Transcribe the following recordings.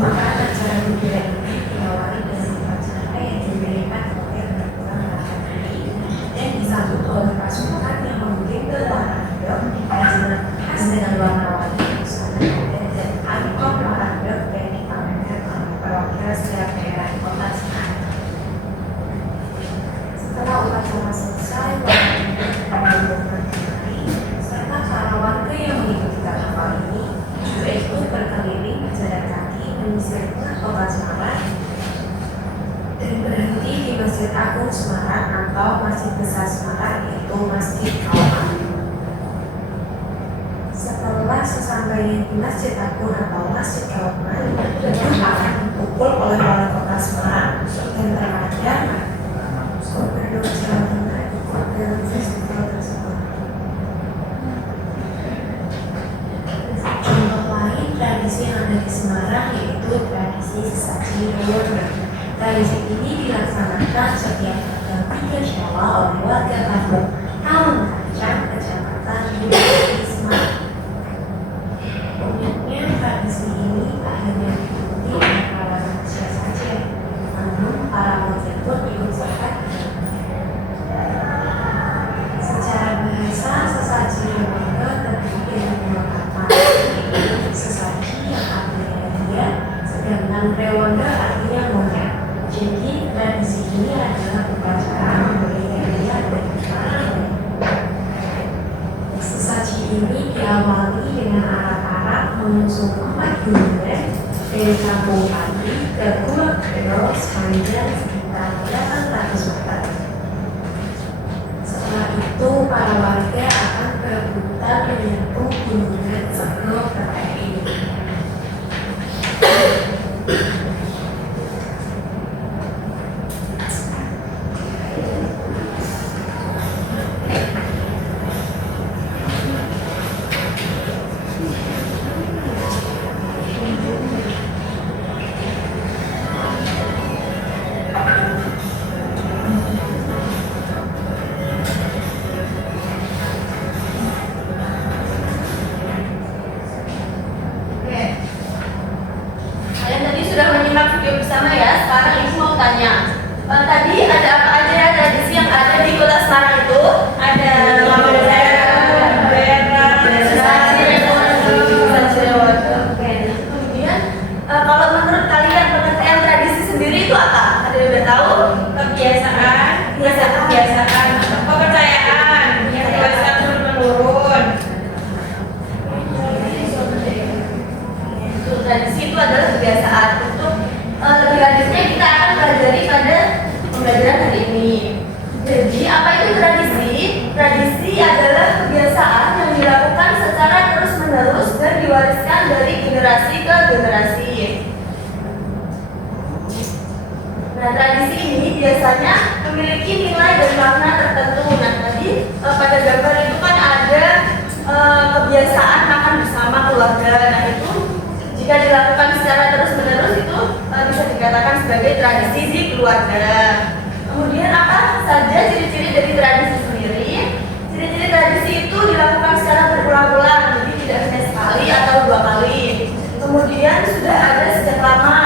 Maka acara budaya ini diawali dengan upacara yang diberikan Masjid Agung Semarang atau Masjid Besar Semarang, yaitu Masjid Kauman. Setelah sesampainya di Masjid Agung atau Masjid Kauman, gedung akan dipukul oleh wali kota Semarang dan terkadang Gubernur Jawa Tengah ikut dalam festival tersebut. Contoh lain tradisi yang ada di Semarang yaitu tradisi sesaji Rewonda. Tradisi ini dilaksanakan setiap tanggal 3 Syawal oleh warga kampung Kalung Kancang, Kecamatan Budi, Semarang. Uniknya tradisi ini tak hanya diikuti oleh para manusia saja, namun para warga pun ikut serta. Secara bahasa, sesaji Rewonda terdiri dari dua kata, yaitu sesaji yang artinya hadiah, sedangkan Rewonda artinya monyet. Jadi tradisi ini adalah upacara memberi hadiah bagi para tamu. Sesaji ini diawali dengan arak-arak mengusung 4 gunungan dari kampung Pati ke Gua Kedol sepanjang sekitar 800 meter. Setelah itu para warga akan berebutan menyentuh gunungan sebelum tertek ini. Tadi ada apa aja tradisi yang ada di Kota Semarang itu? Ada kemudian kalau menurut kalian pengertian tradisi sendiri itu apa? Ada yang udah tahu? Kebiasaan, kepercayaan yang diwariskan turun-menurun. Tradisi itu adalah kebiasaan. Untuk lebih lanjutnya kita akan pelajari pada pembelajaran hari ini. Jadi apa itu tradisi? Tradisi adalah kebiasaan yang dilakukan secara terus-menerus dan diwariskan dari generasi ke generasi. Nah, tradisi ini biasanya memiliki nilai dan makna tertentu. Nah, tadi pada gambar itu kan ada kebiasaan makan bersama keluarga. Nah, itu jika dilakukan secara terus-menerus itu bisa dikatakan sebagai tradisi di keluarga. Kemudian apa saja ciri-ciri dari tradisi sendiri? Ciri-ciri tradisi itu dilakukan secara berulang-ulang, jadi tidak hanya sekali atau 2 kali. Kemudian sudah ada sejak lama,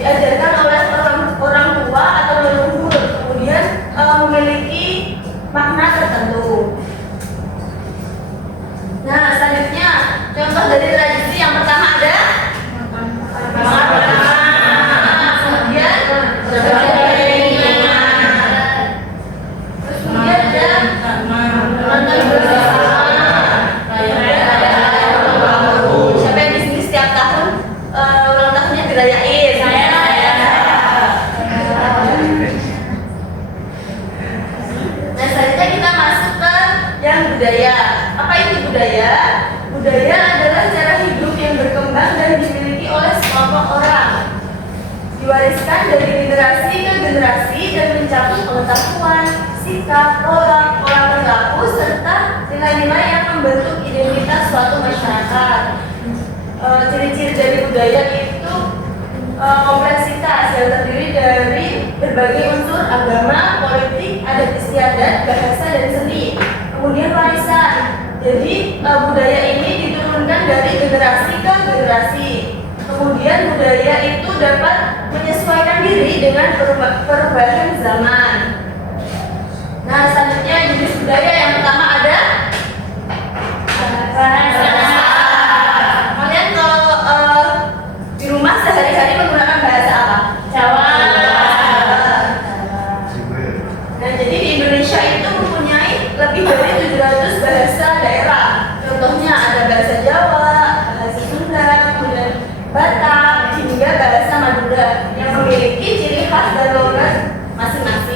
diajarkan oleh orang tua atau leluhur. Kemudian memiliki makna tertentu. Nah, selanjutnya contoh dari tradisi yang pertama ada budaya. Apa itu budaya? Budaya adalah cara hidup yang berkembang dan dimiliki oleh sekelompok orang, diwariskan dari generasi ke generasi dan mencakup pengetahuan, sikap, pola perilaku serta nilai-nilai yang membentuk identitas suatu masyarakat. Ciri-ciri dari budaya itu kompleksitas yang terdiri dari berbagai unsur agama, politik, adat istiadat, bahasa dan seni. Kemudian warisan. Jadi budaya ini diturunkan dari generasi ke generasi. Kemudian budaya itu dapat menyesuaikan diri dengan perubahan zaman. Nah, selanjutnya jenis budaya yang pertama ada bahasa. Kalian kalau di rumah sehari-hari menggunakan bahasa apa? Jawa. Nah, jadi di Indonesia itu mempunyai lebih dari 700 bahasa daerah. Contohnya ada bahasa Jawa, bahasa Sunda, kemudian Batak, hingga bahasa Madura yang memiliki ciri khas dan logat masing-masing.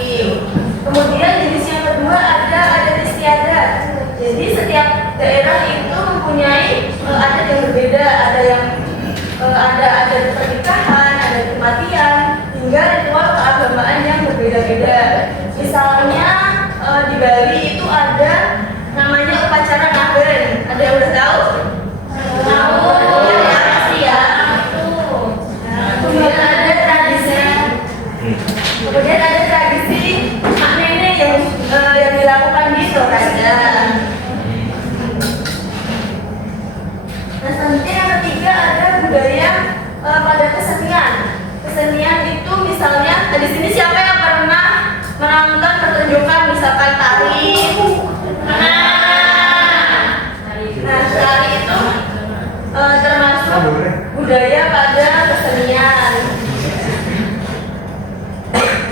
berbeda-beda. Misalnya di Bali itu ada namanya upacara Nagen. Ada yang udah tahu? Tahu. Ya, pasti ya. Kemudian ada tradisi mak nenek yang dilakukan di Toraja. Nah, selanjutnya yang ketiga ada budaya pada kesenian. Kesenian itu misalnya di sini siapa yang pernah menonton pertunjukan misalkan tari? Nah, tari itu termasuk budaya pada kesenian.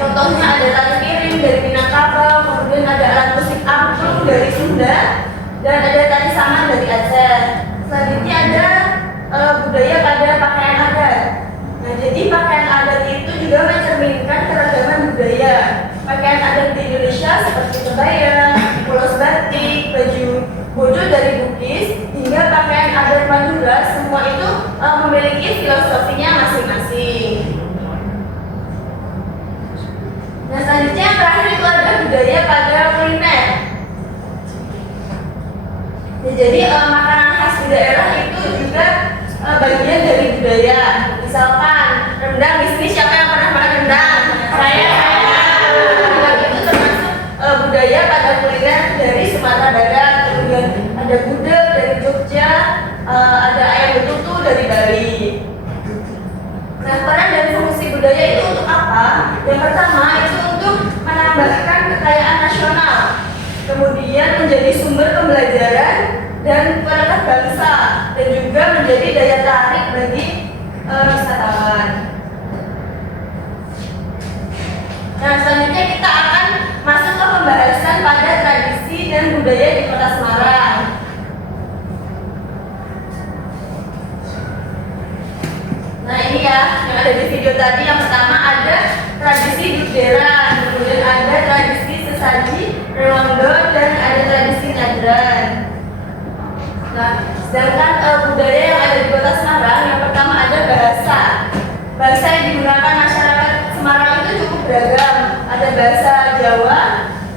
Contohnya ada tari piring dari Minangkabau, kemudian ada alat musik angklung dari Sunda, dan ada tari saman dari Aceh. Selanjutnya ada budaya pada pakaian adat. Nah, jadi pakaian adat itu juga mencerminkan keragaman budaya. Pakaian adat di Indonesia seperti kebaya, polos batik, baju bodo dari Bugis, hingga pakaian adat Madura, semua itu memiliki filosofinya masing-masing. Nah, selanjutnya yang terakhir itu ada budaya pada kuliner. Ya, jadi makanan khas di daerah itu juga bagian dari budaya. Misalkan rendang, di sini siapa yang pernah makan rendang? Saya. Rendang itu termasuk budaya pada kuliner dari Sumatera Barat. Kemudian ada gudeg dari Jogja, ada ayam betutu dari Bali. Nah, peran dan fungsi budaya itu untuk apa? Yang pertama itu untuk menambahkan kekayaan nasional, kemudian menjadi sumber pembelajaran dan perekat bangsa, dan juga menjadi daya tarik bagi wisatawan. Nah, selanjutnya kita akan masuk ke pembahasan pada tradisi dan budaya di Kota Semarang. Nah, ini ya yang ada di video tadi. Yang pertama ada tradisi Dukderan, kemudian ada tradisi sesaji Rewondo, dan ada tradisi Nyadran. Nah, sedangkan budaya yang ada di Kota Semarang, yang pertama ada bahasa. Bahasa yang digunakan masyarakat Semarang itu cukup beragam. Ada bahasa Jawa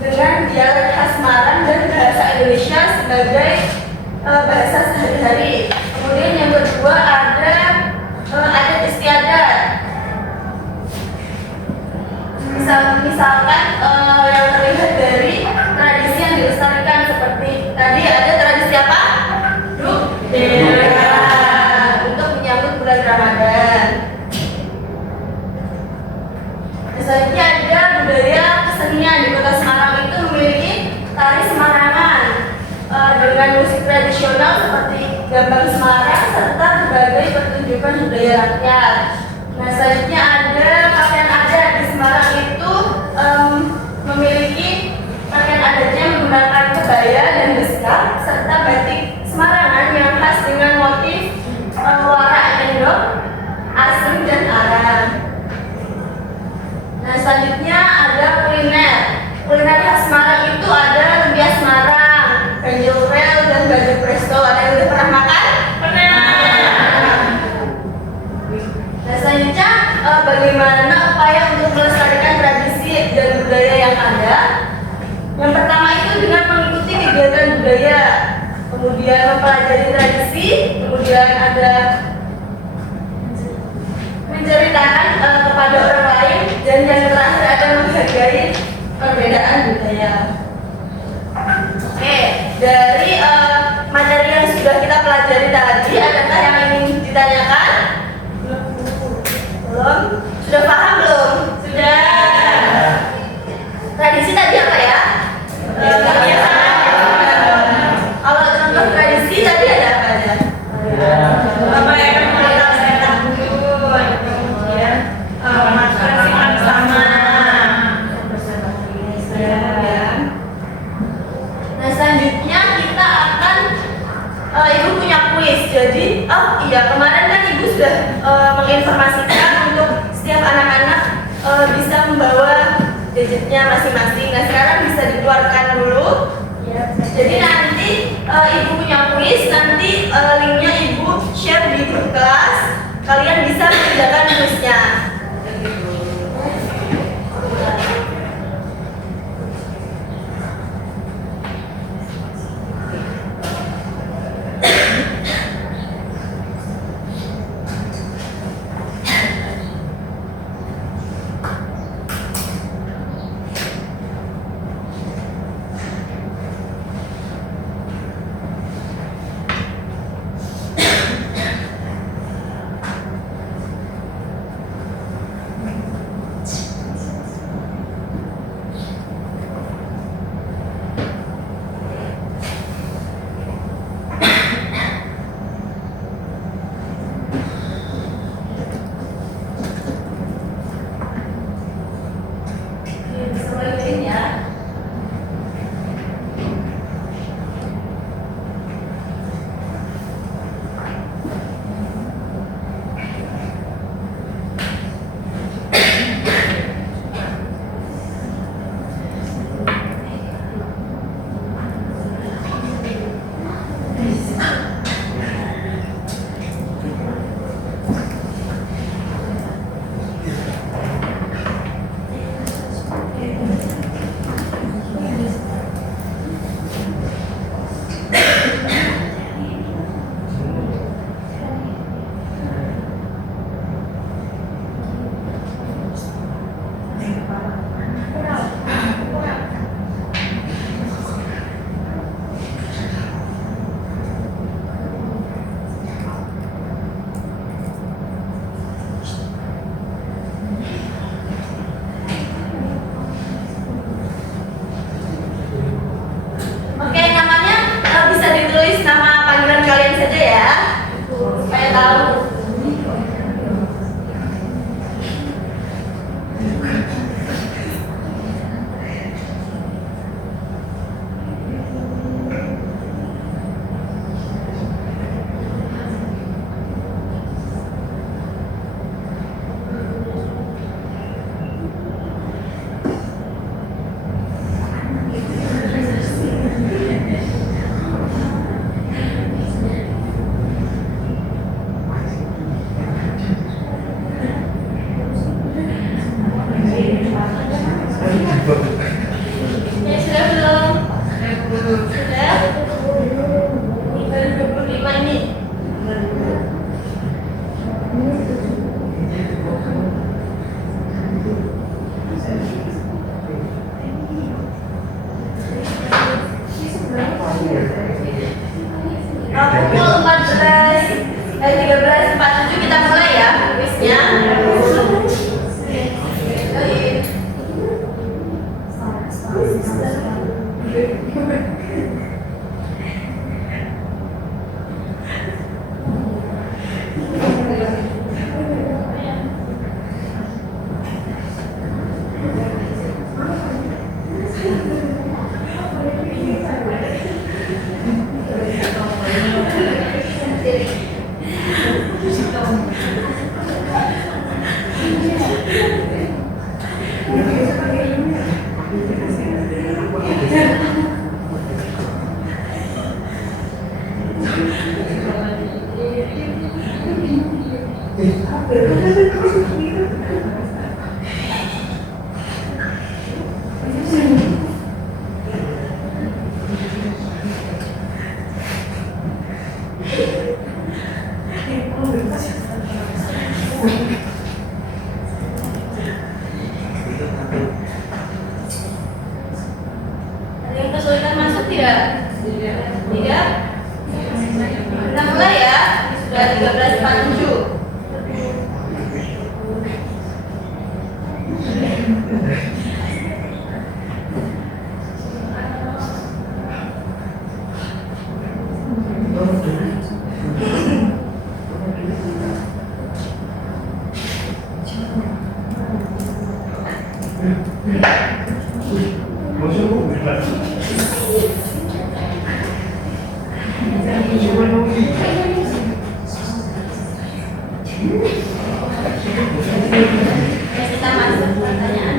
dengan dialek khas Semarang dan bahasa Indonesia sebagai bahasa sehari-hari. Kemudian yang kedua ada adat istiadat. Misalkan yang terlihat dari tradisi yang dilestarikan seperti tadi ada tradisi apa? Dukderan untuk menyambut bulan Ramadan. Selanjutnya ada budaya kesenian di Kota Semarang itu memiliki tari Semarangan dengan musik tradisional seperti gambang Semarang serta berbagai pertunjukan budaya rakyat. Nah, selanjutnya ada pakaian adat di Semarang itu memiliki pakaian adatnya menggunakan kebaya dan beskap serta batik Semarangan yang khas dengan motif warak endok, asli dan arang. Nah, selanjutnya ada kuliner. Kuliner khas Semarang itu ada lumpia Semarang, ganjil rel, dan baju presto. Ada yang udah pernah makan? Pernah. Nah, selanjutnya bagaimana upaya untuk melestarikan tradisi dan budaya yang ada? Yang pertama itu dengan mengikuti kegiatan budaya, kemudian mempelajari tradisi, kemudian ada menceritakan kepada orang lain, dan yang terakhir ada menghargai perbedaan budaya. Oke, dari materi yang sudah kita pelajari tadi, adakah yang ingin ditanyakan? Belum? Sudah paham belum? Sudah. Tradisi tadi apa ya? Kalau contoh tradisi tadi ada apa aja? Apa yang selanjutnya kita akan Ibu punya kuis. Jadi, kemarin kan Ibu sudah menginformasikan untuk setiap anak-anak bisa membawa gadgetnya masing-masing. Nah, sekarang bisa dikeluarkan dulu. Jadi nanti Ibu punya kuis, nanti linknya Ibu share di grup kelas. Kalian bisa mengerjakan kuisnya. tidak? Tidak? Kita mulai ya. Sudah 13.47. Kita masuk pertanyaan.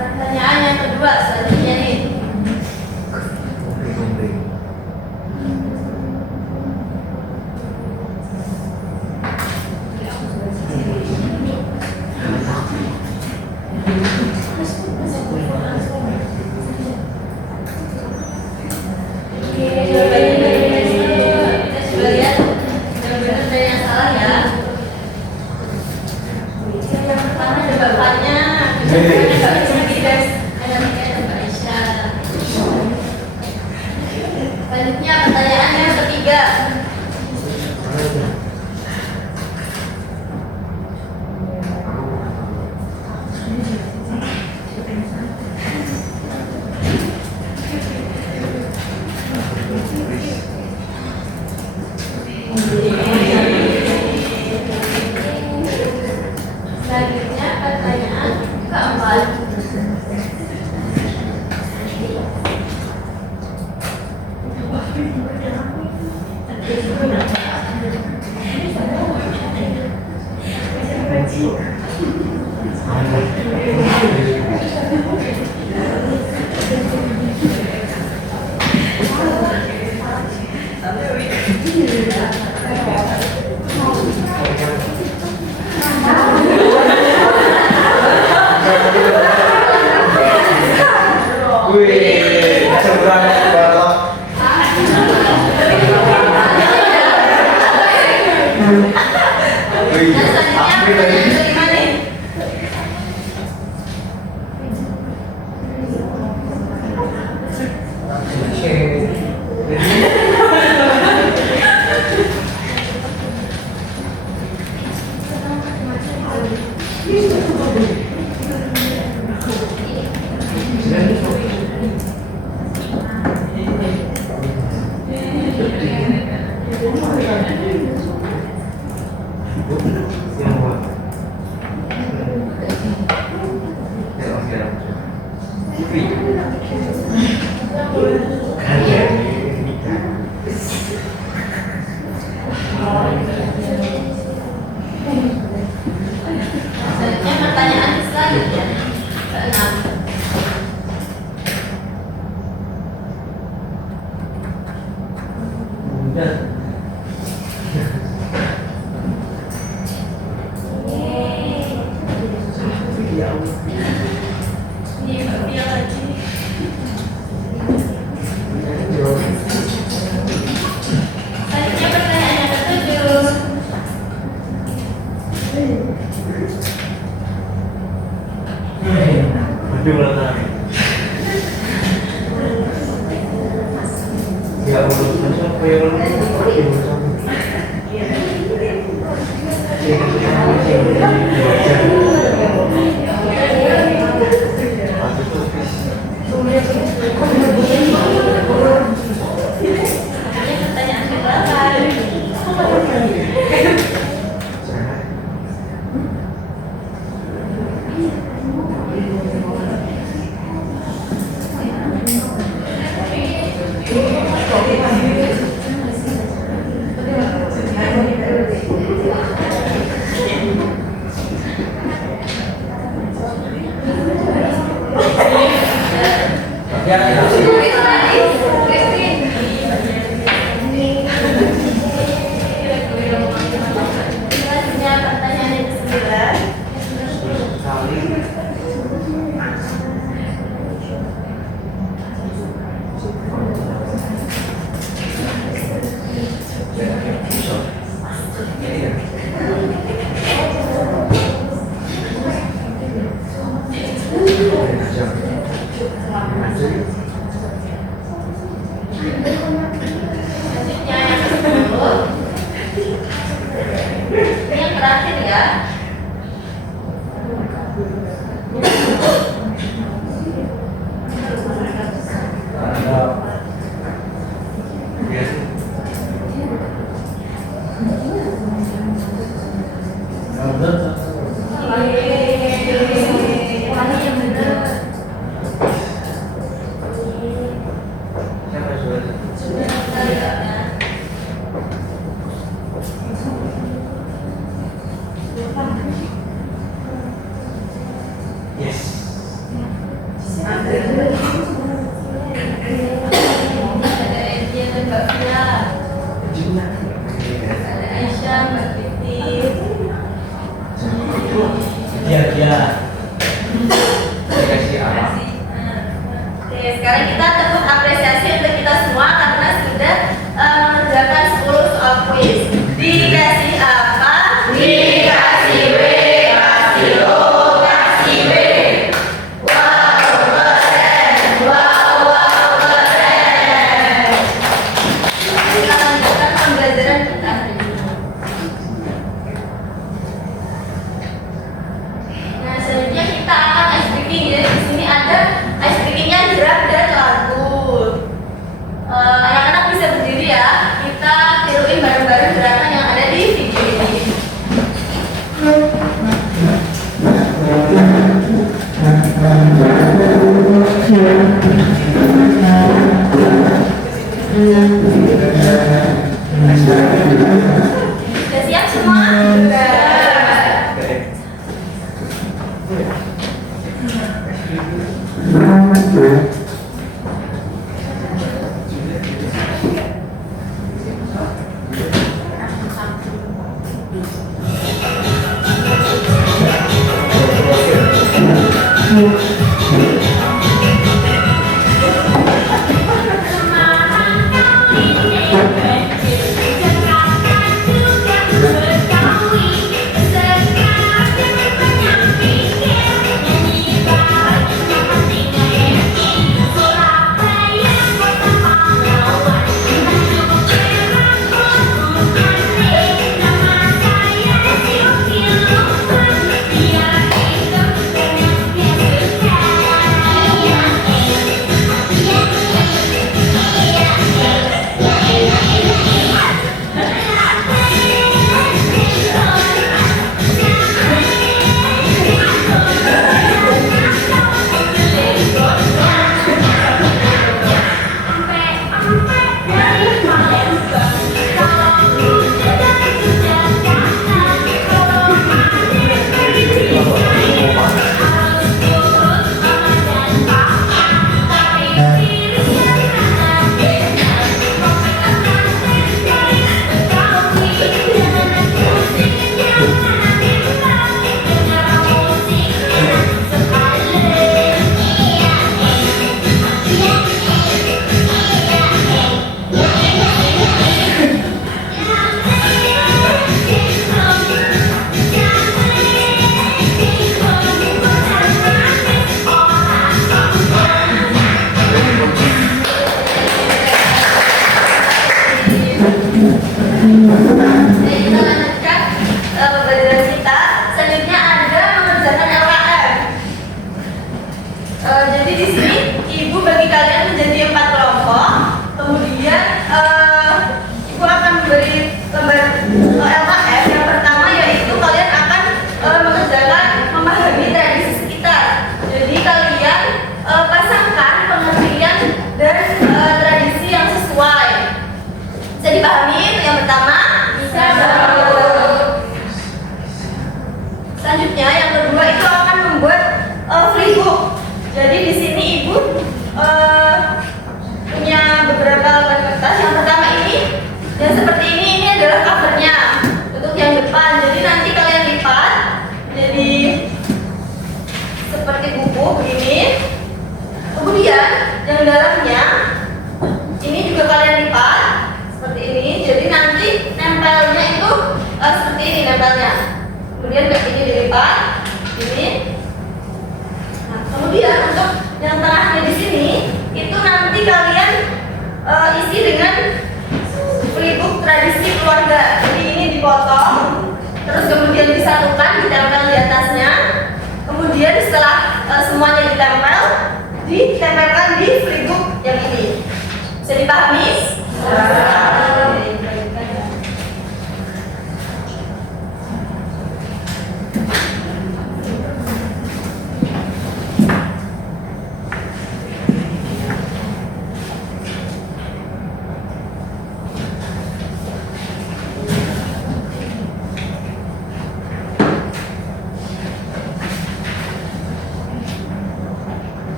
Pertanyaan yang kedua selanjutnya nih. Kita sudah lihat yang benar dan yang salah ya. Yang pertama jawabannya. Selanjutnya pertanyaan yang ketiga. Selanjutnya pertanyaan keempat. Selanjutnya pertanyaan selanjutnya keenam. Dia lagi. Selanjutnya pertanyaan yang ketujuh. Pertanyaan ke-8.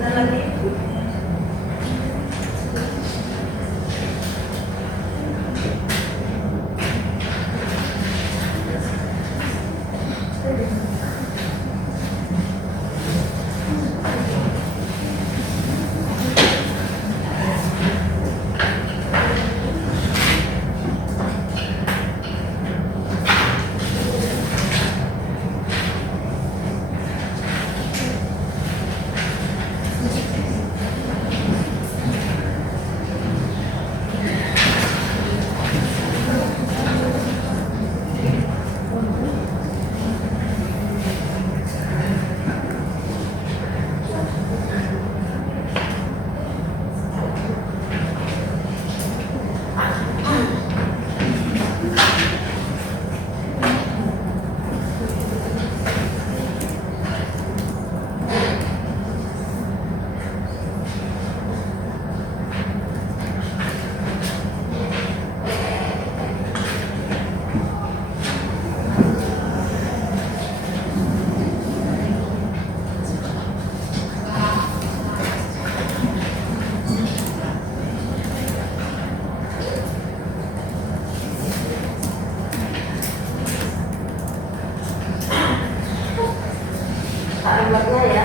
sebentar lagi. Kalimatnya ya.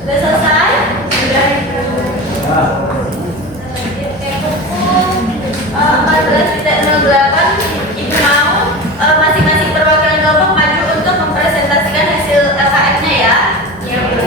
Sudah selesai? Sudah. Empat belas titik 08 Ibu mau masing-masing perwakilan kelompok maju untuk mempresentasikan hasil LKM-nya ya. Ya, Bu.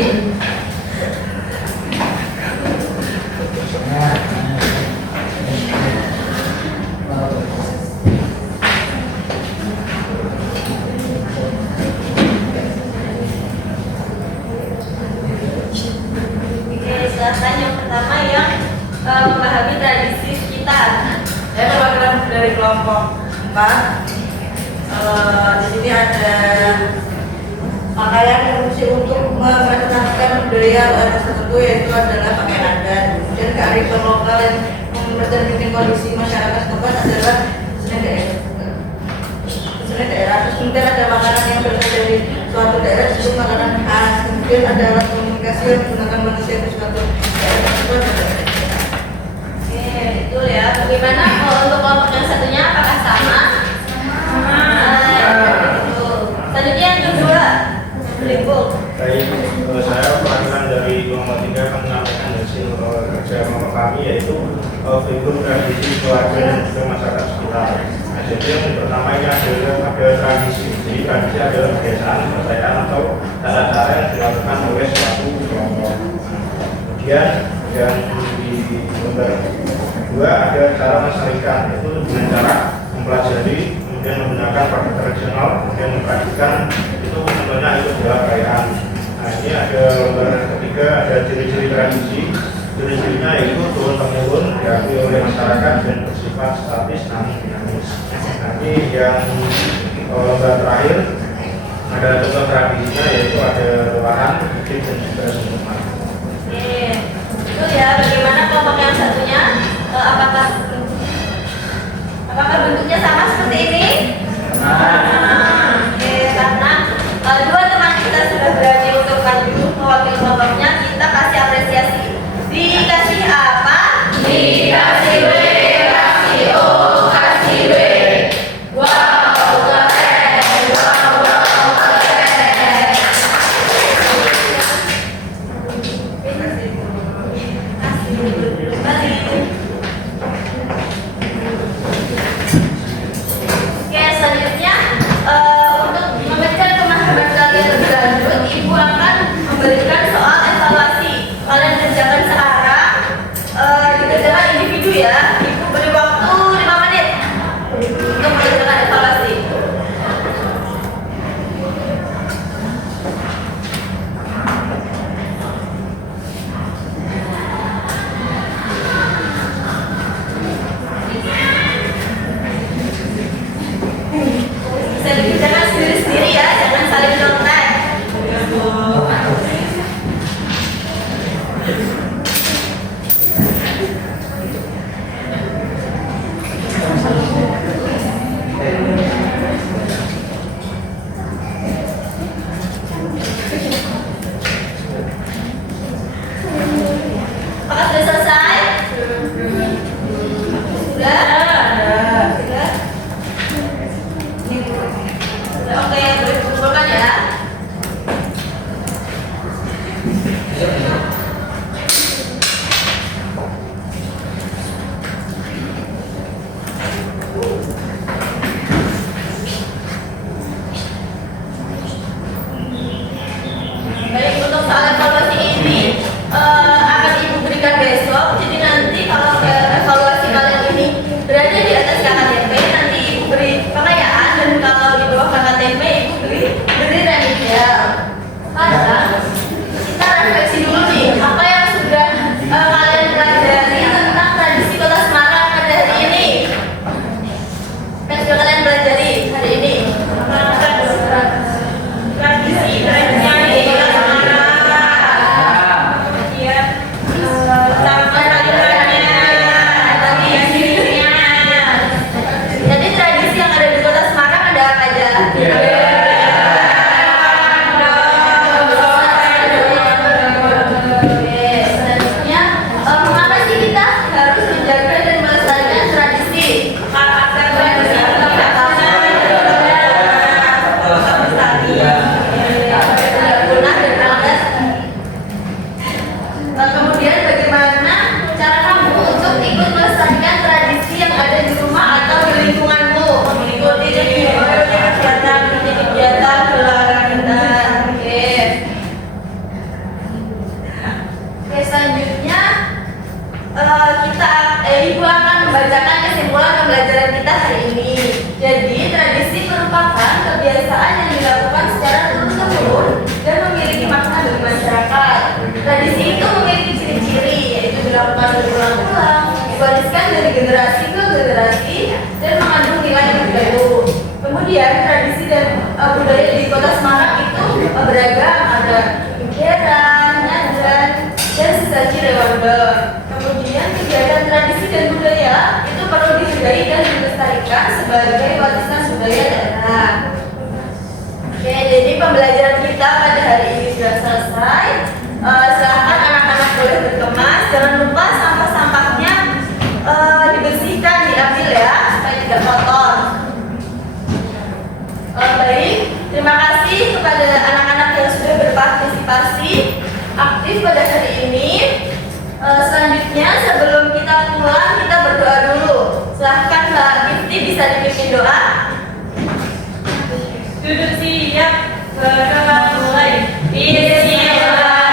Oke, silakan yang pertama yang memahami tradisi sekitar. Saya perwakilan dari kelompok 4. Di sini ada pakaian fungsi untuk merepresentasikan budaya tertentu, yaitu adalah pakaian adat. Kemudian kearifan lokal yang mencerminkan kondisi masyarakat setempat adalah kesenian daerah. Terus kemudian ada makanan yang berasal dari suatu daerah disebut makanan khas. Kemudian ada alat komunikasi yang menggunakan manusia di suatu daerah tersebut. Oke, betul ya. Bagaimana untuk kelompok yang satunya? Apakah sama? Selanjutnya yang kedua, Limbul. Baik, saya perwakilan dari kelompok 3 akan menyampaikan hasil kerja kelompok kami, yaitu figur tradisi keluarga dan juga masyarakat sekitar. Nah, jadi yang pertama ini ada tradisi. Jadi tradisi adalah kebiasaan, kepercayaan atau cara-cara yang dilakukan oleh suatu kelompok. Kemudian yang di lembar kedua ada cara melestarikan, yaitu dengan cara mempelajari, kemudian menggunakan praktik tradisional, kemudian mempraktikkan itu contohnya itu adalah perayaan. Nah, ini ada lembar ketiga, ada ciri-ciri tradisi. Ciri-cirinya itu turun-temurun diakui oleh masyarakat dan bersifat statis namun dinamis. Nanti yang lembar terakhir ada contoh tradisinya, yaitu ada ruangan, bukit dan juga sumber. Oke, betul ya. Bagaimana kelompok yang satunya? Apakah bentuknya sama seperti ini? Oke, karena dua teman kita sudah berani untuk maju mewakili kelompoknya, kita kasih apresiasi. Dikasih apa? Dikasih W, kasih O, kasih W. Wow, keren. Wow, keren. Oke, selanjutnya untuk memberikan pemahaman kalian lebih lanjut, Ibu akan memberikan soal evaluasi. Kalian kerjakan sekarang, dikerjakan individu ya. Ibu beri waktu 5 menit untuk mengerjakan evaluasi. Bisa dikerjakan sendiri-sendiri ya, jangan saling contek. Apakah sudah selesai? Sudah? Sudah? Oke, boleh dikumpulkan ya. Baik, untuk soal evaluasi ini akan Ibu berikan besok. Jadi nanti kalau evaluasi kalian ini berada di atas KKTP, nanti Ibu beri pengayaan, dan kalau di bawah KKTP Ibu beri remedial. Kita refleksi dulu Ibu akan membacakan kesimpulan pembelajaran kita hari ini. Jadi, tradisi merupakan kebiasaan yang dilakukan secara turun-temurun dan memiliki makna bagi masyarakat. Tradisi itu memiliki ciri-ciri, yaitu dilakukan berulang-ulang, diwariskan dari generasi ke generasi, dan mengandung nilai yang baru. Kemudian, tradisi dan budaya di Kota Semarang itu beragam, ada kegiatan, ngadan, dan sesaji rewanda. Kemudian kegiatan tradisi dan budaya itu perlu dihargai dan dilestarikan sebagai warisan budaya daerah. Oke, jadi pembelajaran kita pada hari ini sudah selesai. Silahkan anak-anak boleh berkemas. Jangan lupa sampah-sampahnya dibersihkan, diambil ya, supaya tidak kotor. Baik, terima kasih kepada anak-anak yang sudah berpartisipasi aktif pada hari ini. Selanjutnya sebelum kita pulang kita berdoa dulu. Silahkan Mbak Gifty bisa dipimpin doa. Duduk siap, berdoa mulai. Bismillah.